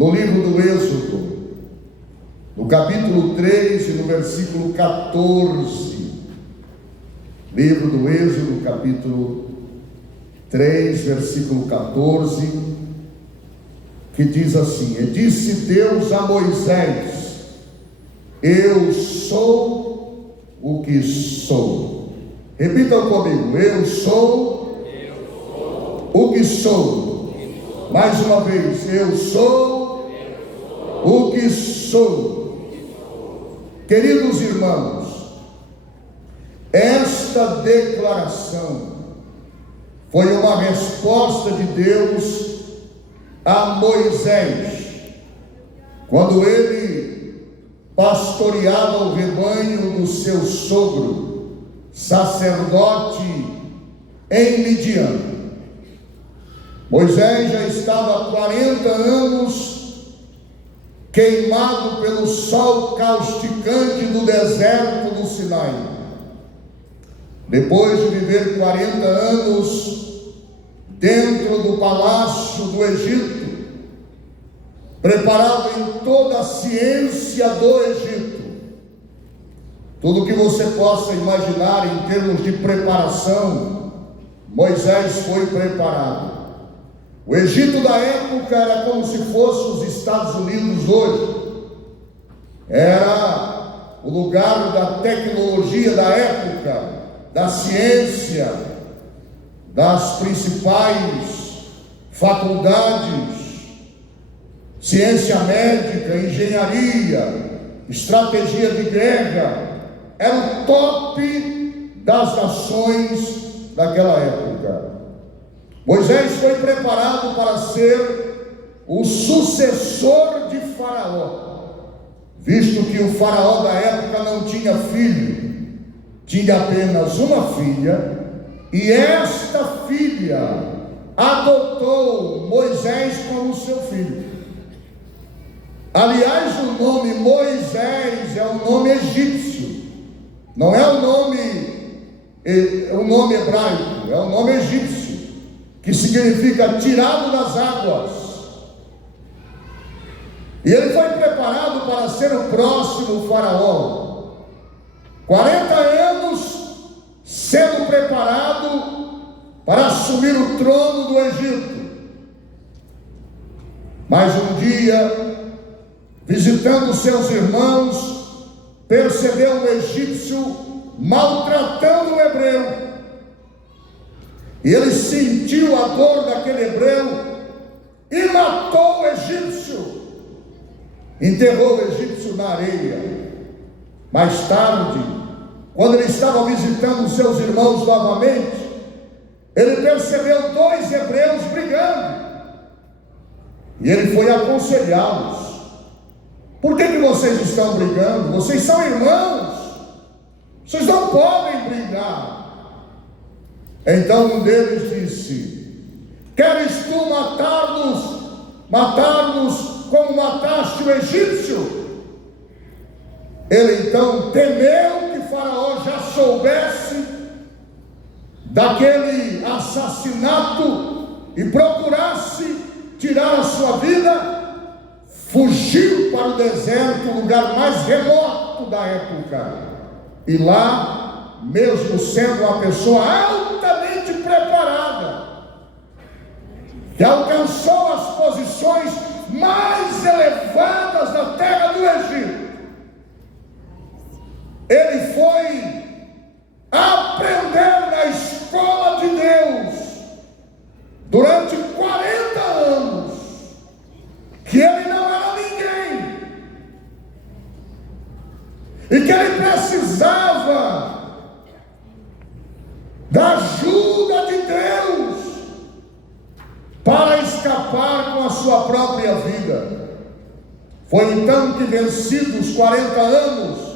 no livro do Êxodo, no capítulo 3 e no versículo 14. Livro do Êxodo, capítulo 3, versículo 14, que diz assim: E disse Deus a Moisés: Eu sou o que sou. Repitam comigo: Eu sou o que sou. Mais uma vez: Eu sou o que sou. Queridos irmãos, esta declaração foi uma resposta de Deus a Moisés, quando ele pastoreava o rebanho do seu sogro, sacerdote em Midian. Moisés já estava há 40 anos queimado pelo sol causticante do deserto do Sinai. Depois de viver 40 anos dentro do palácio do Egito, preparado em toda a ciência do Egito, tudo que você possa imaginar em termos de preparação, Moisés foi preparado. O Egito da época era como se fosse os Estados Unidos hoje. Era o lugar da tecnologia da época, da ciência, das principais faculdades, ciência médica, engenharia, estratégia de guerra. Era o top das nações daquela época. Moisés foi preparado para ser o sucessor de Faraó, visto que o Faraó da época não tinha filho, tinha apenas uma filha, e esta filha adotou Moisés como seu filho. Aliás, o nome Moisés é um nome egípcio, não é o nome hebraico, é o nome egípcio, que significa tirado das águas. E ele foi preparado para ser o próximo faraó. 40 anos sendo preparado para assumir o trono do Egito. Mas um dia, visitando seus irmãos, percebeu um egípcio maltratando o hebreu. E ele sentiu a dor daquele hebreu e matou o egípcio. Enterrou o egípcio na areia. Mais tarde, quando ele estava visitando seus irmãos novamente, ele percebeu 2 hebreus brigando. E ele foi aconselhá-los: Por que vocês estão brigando? Vocês são irmãos, vocês não podem brigar. Então um deles disse: Queres tu matar-nos como mataste o egípcio? Ele então temeu que Faraó já soubesse daquele assassinato e procurasse tirar a sua vida. Fugiu para o deserto, o lugar mais remoto da época, e lá, mesmo sendo uma pessoa altamente preparada, que alcançou as posições mais elevadas da terra do Egito, ele foi aprender na escola de Deus durante 40 anos que ele não era ninguém e que ele precisava da ajuda de Deus para escapar com a sua própria vida. Foi então que, vencidos os 40 anos,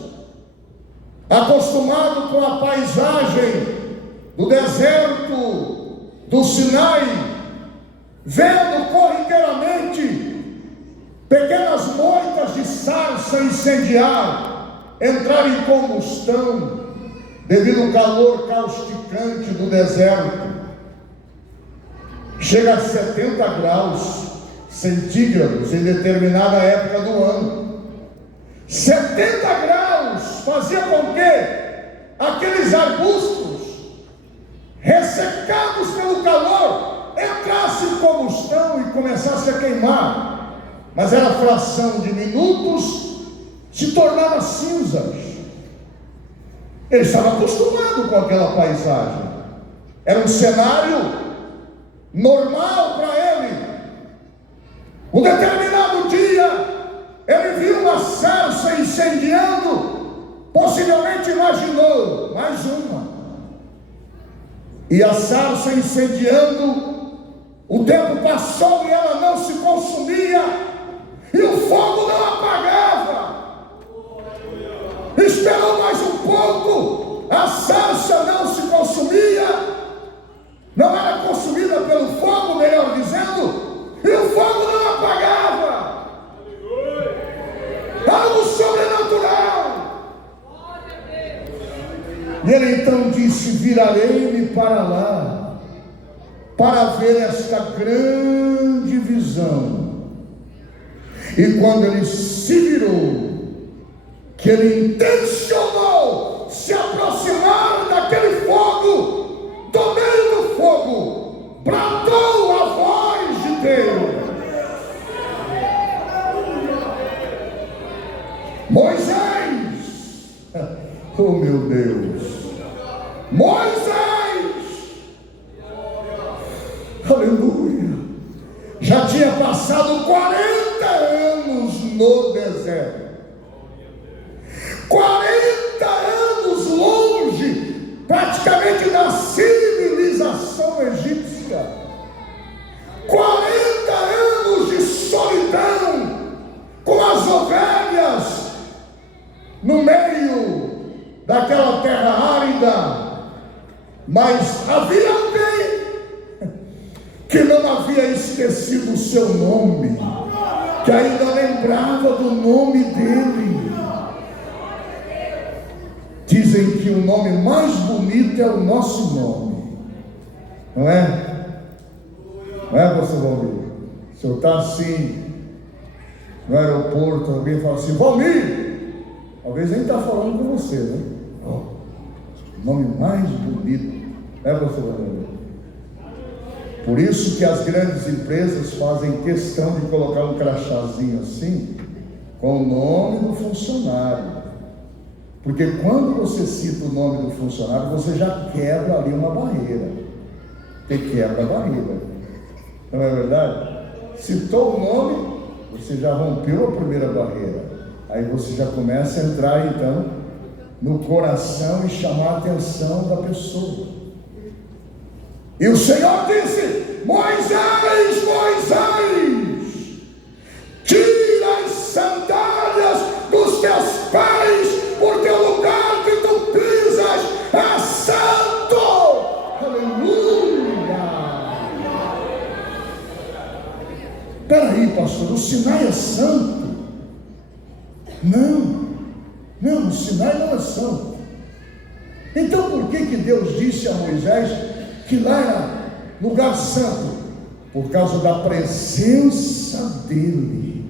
acostumado com a paisagem do deserto do Sinai, vendo corriqueiramente pequenas moitas de sarça incendiar entrar em combustão devido ao calor causticante do deserto, chega a 70 graus centígrados em determinada época do ano. 70 graus fazia com que aqueles arbustos ressecados pelo calor entrassem em combustão e começassem a queimar, mas era fração de minutos, se tornava cinzas. Ele estava acostumado com aquela paisagem, era um cenário normal para ele. Um determinado dia ele viu uma sarça incendiando, possivelmente imaginou mais uma. E a sarça incendiando, o tempo passou e ela não se consumia, e o fogo não apagava. Esperou mais um pouco, a sarça não se consumia, não era consumida pelo fogo, melhor dizendo, e o fogo não apagava. Algo sobrenatural. E ele então disse: virarei-me para lá, para ver esta grande visão. E quando ele se virou, que ele intencionou se aproximar daquele fogo, do meio do fogo, bradou a voz de Deus: Moisés! Oh meu Deus! Moisés! Aleluia! Já tinha passado 40 anos no deserto. 40 anos longe, praticamente da civilização egípcia. 40 anos de solidão, com as ovelhas no meio daquela terra árida. Mas havia alguém que não havia esquecido o seu nome, que ainda lembrava do nome dele. Dizem que o nome mais bonito é o nosso nome, não é? Não é, pastor Valmir? O senhor está assim no aeroporto, alguém fala assim: Valmir, talvez nem está falando com você, né? O nome mais bonito, é, pastor Valmir? Por isso que as grandes empresas fazem questão de colocar um crachazinho assim, com o nome do funcionário. Porque quando você cita o nome do funcionário, você já quebra ali uma barreira. Você quebra a barreira. Não é verdade? Citou o nome, você já rompeu a primeira barreira. Aí você já começa a entrar então no coração e chamar a atenção da pessoa. E o Senhor disse: Moisés, Moisés, tira as sandálias dos teus pés, porque o lugar que tu pisas é santo. Aleluia. Peraí, pastor, o Sinai é santo? Não, o Sinai não é santo. Então por que Deus disse a Moisés que lá era lugar santo? Por causa da presença dele.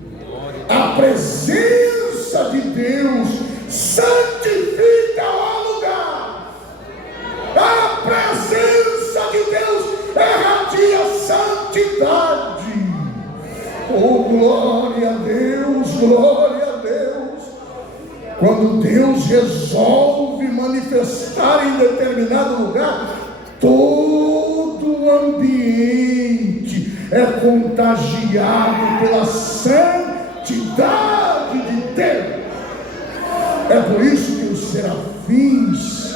A presença de Deus santifica o lugar. A presença de Deus irradia santidade. Oh, glória a Deus, glória a Deus. Quando Deus resolve manifestar em determinado lugar, todo o ambiente é contagiado pela santidade de Deus. É por isso que os serafins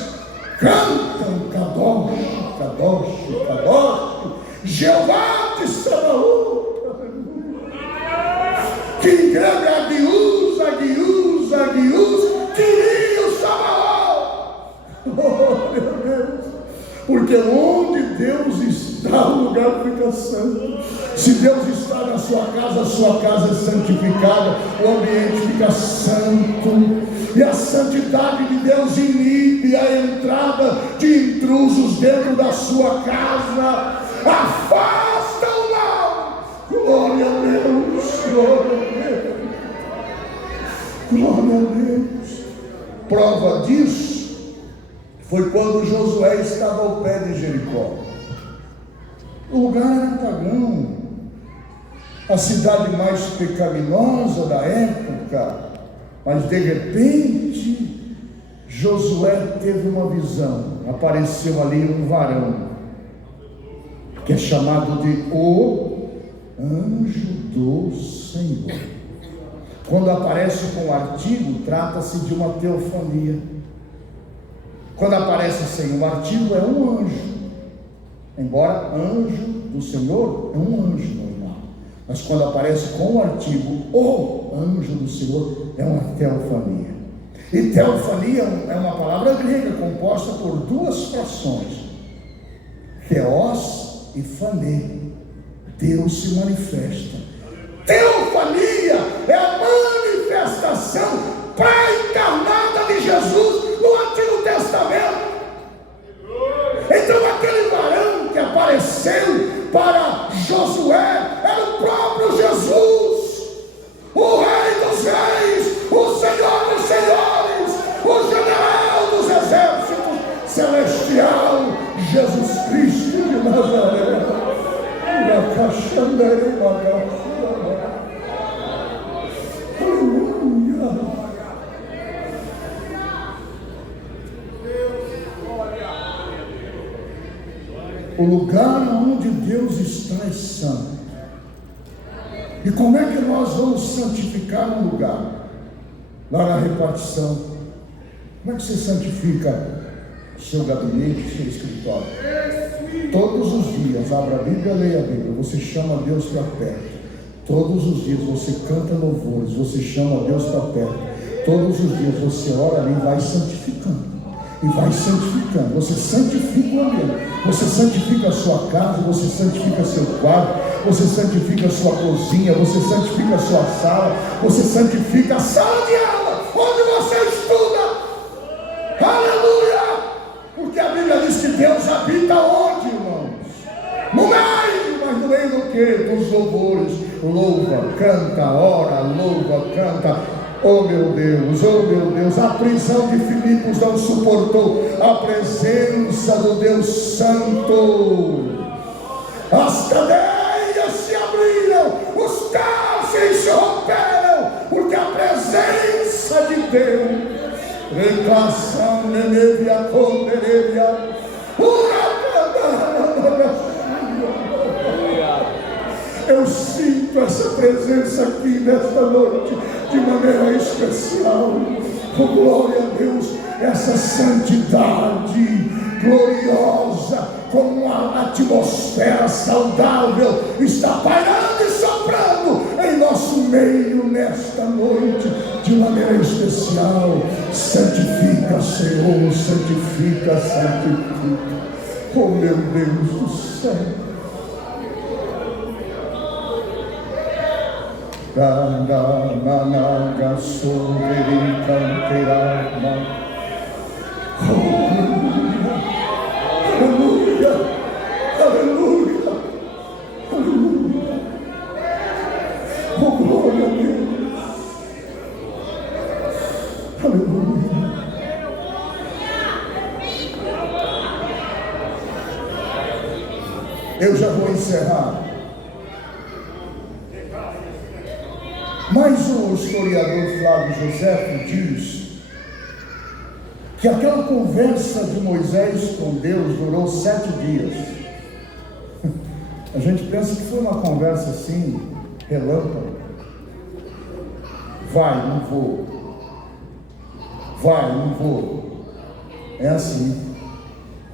cantam: Kadosh, Kadosh, Kadosh, Jeová de Sabaoth. Que em grego é Agius, Agius, Agius, Kyrios Sabaoth. Oh meu Deus! Porque onde Deus está, o lugar fica santo. Se Deus está na sua casa, a sua casa é santificada, o ambiente fica santo. E a santidade de Deus inibe a entrada de intrusos dentro da sua casa. Afasta o mal. Glória a Deus, glória a Deus, glória a Deus. Prova disso foi quando Josué estava ao pé de Jericó. O lugar era pagão, a cidade mais pecaminosa da época, mas de repente Josué teve uma visão. Apareceu ali um varão que é chamado de o anjo do Senhor. Quando aparece com o artigo, trata-se de uma teofania. Quando aparece sem o artigo, é um anjo. Embora anjo do Senhor é um anjo normal, mas quando aparece com o artigo, o anjo do Senhor, é uma teofania. E teofania é uma palavra grega composta por duas frações, theos e fanê. Deus se manifesta. Teofania é a manifestação pré-encarnada de Jesus no Antigo Testamento. Então aquele varão que apareceu para Josué era o próprio Jesus, o Rei dos Reis, o Senhor dos Senhores, o General dos Exércitos Celestial, Jesus Cristo de Nazaré. Aleluia. O lugar onde Deus está é santo. E como é que nós vamos santificar um lugar? Lá na repartição. Como é que você santifica o seu gabinete, o seu escritório? Todos os dias, abra a Bíblia, leia a Bíblia. Você chama Deus para perto. Todos os dias você canta louvores, você chama Deus para perto. Todos os dias você ora ali e vai santificando. E vai santificando, você santifica o ambiente, você santifica a sua casa, você santifica seu quarto, você santifica a sua cozinha, você santifica a sua sala, você santifica a sala de aula, onde você estuda. Aleluia! Porque a Bíblia diz que Deus habita onde, irmãos? No meio, mas no meio do que? Dos louvores. Louva, canta, ora, louva, canta. Oh meu Deus, a prisão de Filipos não suportou a presença do Deus Santo. As cadeias se abriram, os cárceres se romperam, porque a presença de Deus, eu sinto essa presença aqui nesta noite de maneira especial. Oh, glória a Deus, essa santidade gloriosa, como uma atmosfera saudável, está pairando e soprando em nosso meio nesta noite, de maneira especial. Santifica, Senhor, santifica, santifica. Oh meu Deus do céu. Aleluia, aleluia, aleluia, aleluia. Oh, glória a Deus. Aleluia. Eu já vou encerrar. Mas o historiador Flávio José diz que aquela conversa de Moisés com Deus durou 7 dias. A gente pensa que foi uma conversa assim, relâmpago. Vai, não vou. Vai, não vou. É assim.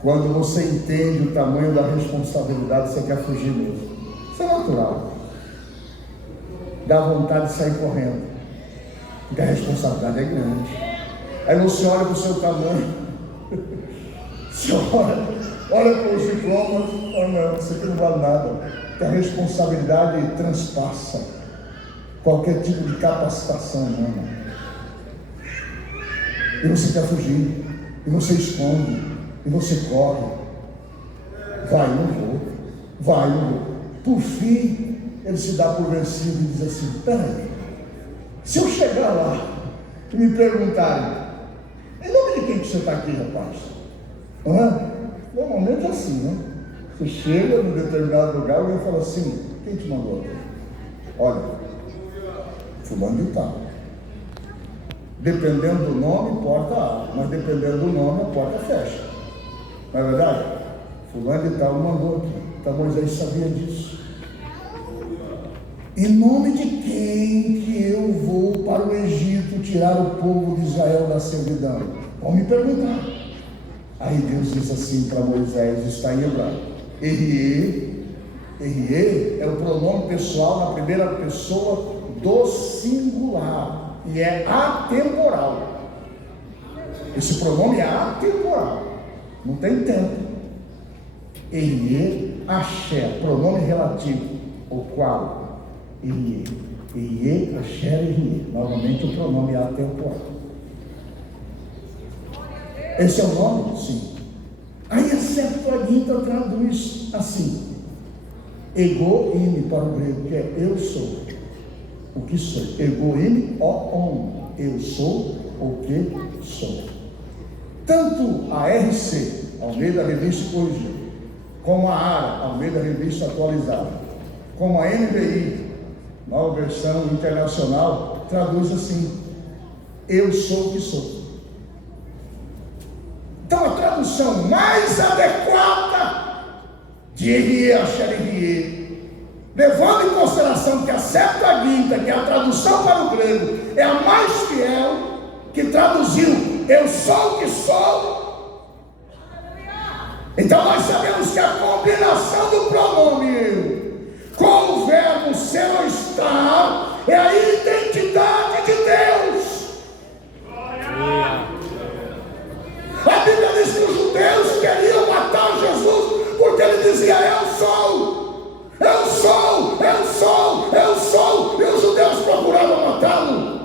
Quando você entende o tamanho da responsabilidade, você quer fugir mesmo. Isso é natural. Dá vontade de sair correndo, porque a responsabilidade é grande. Aí você olha para o seu tamanho, você olha para os diplomas, oh não, isso aqui não vale nada, porque a responsabilidade transpassa qualquer tipo de capacitação humana. E você quer fugir, e você esconde, e você corre. Vai, não vou. Vai, não vou. Por fim, ele se dá por vencido e diz assim: peraí, se eu chegar lá e me perguntarem, em nome de quem que você está aqui, rapaz? Normalmente é assim, né? Você chega num determinado lugar e alguém fala assim: quem te mandou aqui? Olha, fulano de tal. Dependendo do nome, porta abre, mas dependendo do nome, a porta fecha. Não é verdade? Fulano de tal mandou aqui. Então Moisés sabia disso. Em nome de quem que eu vou para o Egito tirar o povo de Israel da servidão? Vão me perguntar. Aí Deus diz assim para Moisés, está em hebraico: Erie é o pronome pessoal na primeira pessoa do singular. E é atemporal. Esse pronome é atemporal, não tem tempo. Erie, Axé, pronome relativo, o qual? Erie, Axé, Erie. Novamente o pronome é atemporal. Esse é o nome? Sim. Aí a Septuaginta traduz assim: egoime para o grego, que é eu sou. O que sou? Egoime, eu sou o que sou. Tanto a RC, Almeida Revista Corrigida, como a ARA, Almeida Revista Atualizada, como a NVI, Nova Versão Internacional, traduz assim: eu sou o que sou. Então a tradução mais adequada de Erie, levando em consideração que a Septuaginta, que é a tradução para o grego, é a mais fiel, que traduziu eu sou o que sou. Então nós sabemos que a combinação do pronome eu com o verbo ser ou estar é a identidade de Deus. A Bíblia diz que os judeus queriam matar Jesus porque ele dizia eu sou. Eu sou, e os judeus procuravam matá-lo.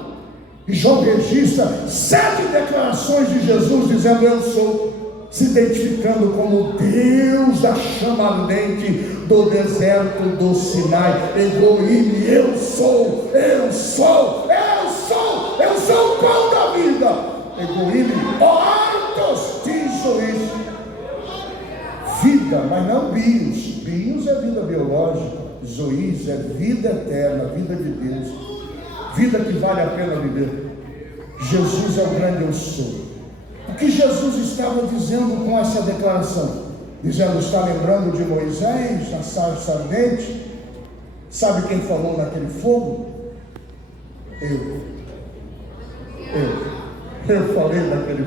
E João registra 7 declarações de Jesus dizendo eu sou, se identificando como Deus da chama ardente do deserto do Sinai. Egoíme, eu sou o pão da vida. Egoíme, ortos, diz juiz. Vida, mas não bios. Bios é vida biológica, zois é vida eterna, vida de Deus, vida que vale a pena viver. Jesus é o grande eu sou. O que Jesus estava dizendo com essa declaração? Dizendo, está lembrando de Moisés na sarça ardente? Sabe quem falou naquele fogo? Eu falei naquele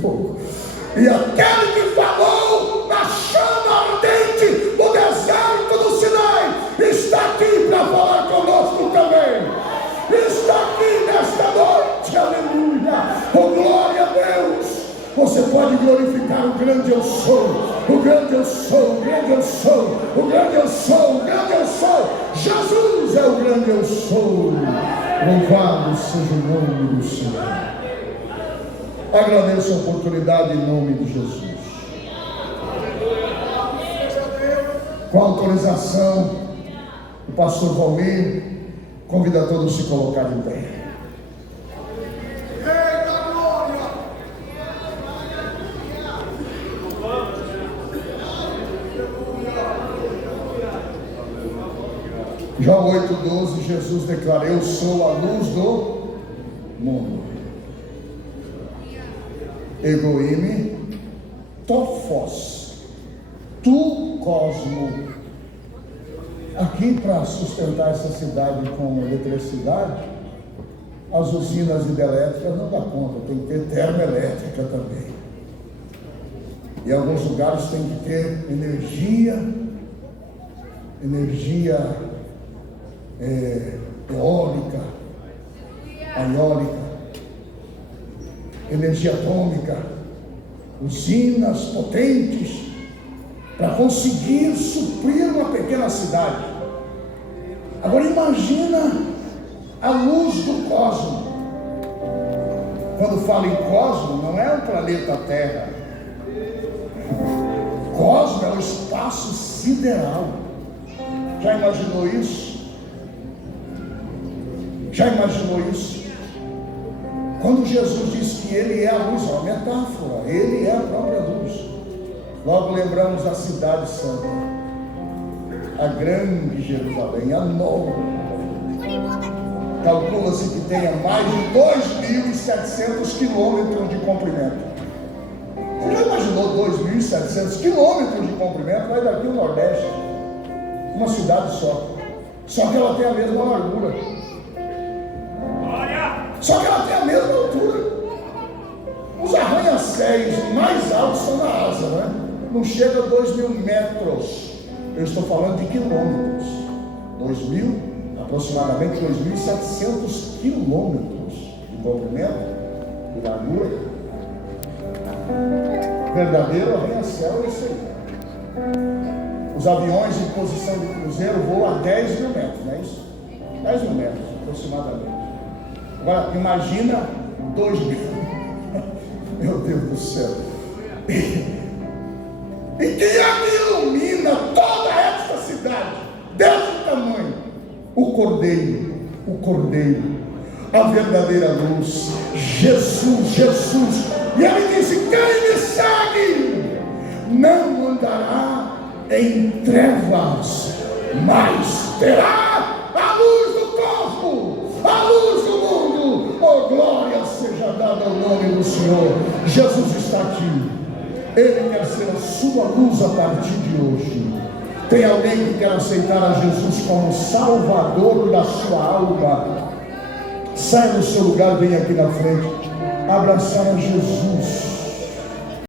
fogo. E aquele que falou na chama ardente do deserto do Sinai está aqui para falar conosco também. Está aqui nesta noite, aleluia. Oh, glória a Deus. Você pode glorificar o grande eu sou, o grande eu sou, o grande eu sou, o grande eu sou, o grande eu sou. Jesus é o grande eu sou. Louvado seja o nome do Senhor. Agradeço a oportunidade em nome de Jesus. Com a autorização do pastor Valmir, convido a todos a se colocarem em pé. João 8,12, Jesus declara: eu sou a luz do mundo. Egoíme, tofos, tu cosmo. Aqui, para sustentar essa cidade com eletricidade, as usinas hidrelétricas não dá conta, tem que ter termoelétrica também. E em alguns lugares tem que ter energia eólica, eólica, energia atômica, usinas potentes, para conseguir suprir uma pequena cidade. Agora imagina a luz do cosmos. Quando falo em cosmos, não é o planeta Terra. Cosmos é o espaço sideral. Já imaginou isso? Já imaginou isso? Quando Jesus disse que Ele é a luz, é uma metáfora, Ele é a própria luz. Logo lembramos da cidade santa, a grande Jerusalém, a nova. Calcula-se que tenha mais de 2.700 quilômetros de comprimento. Você já imaginou 2.700 quilômetros de comprimento? Vai daqui ao Nordeste, uma cidade só. Só que ela tem a mesma largura. Só que ela tem a mesma altura. Os arranha-céus mais altos são na asa, né? Não chega a 2.000 metros. Eu estou falando de quilômetros. 2.000, aproximadamente 2.700 quilômetros de comprimento, de largura. Verdadeiro arranha-céu é isso aí. Os aviões em posição de cruzeiro voam a 10 mil metros, não é isso? 10 mil metros aproximadamente. Agora imagina 2.000. Meu Deus do céu. E quem é que ilumina toda esta cidade desse tamanho? O Cordeiro, a verdadeira luz, Jesus. E ele disse: quem me segue não andará em trevas, mas terá a luz do cosmos, a luz do mundo. Oh, glória seja dada ao nome do Senhor. Jesus está aqui. Ele quer ser a sua luz a partir de hoje. Tem alguém que quer aceitar a Jesus como Salvador da sua alma? Sai do seu lugar, vem aqui na frente. Abraçar a Jesus.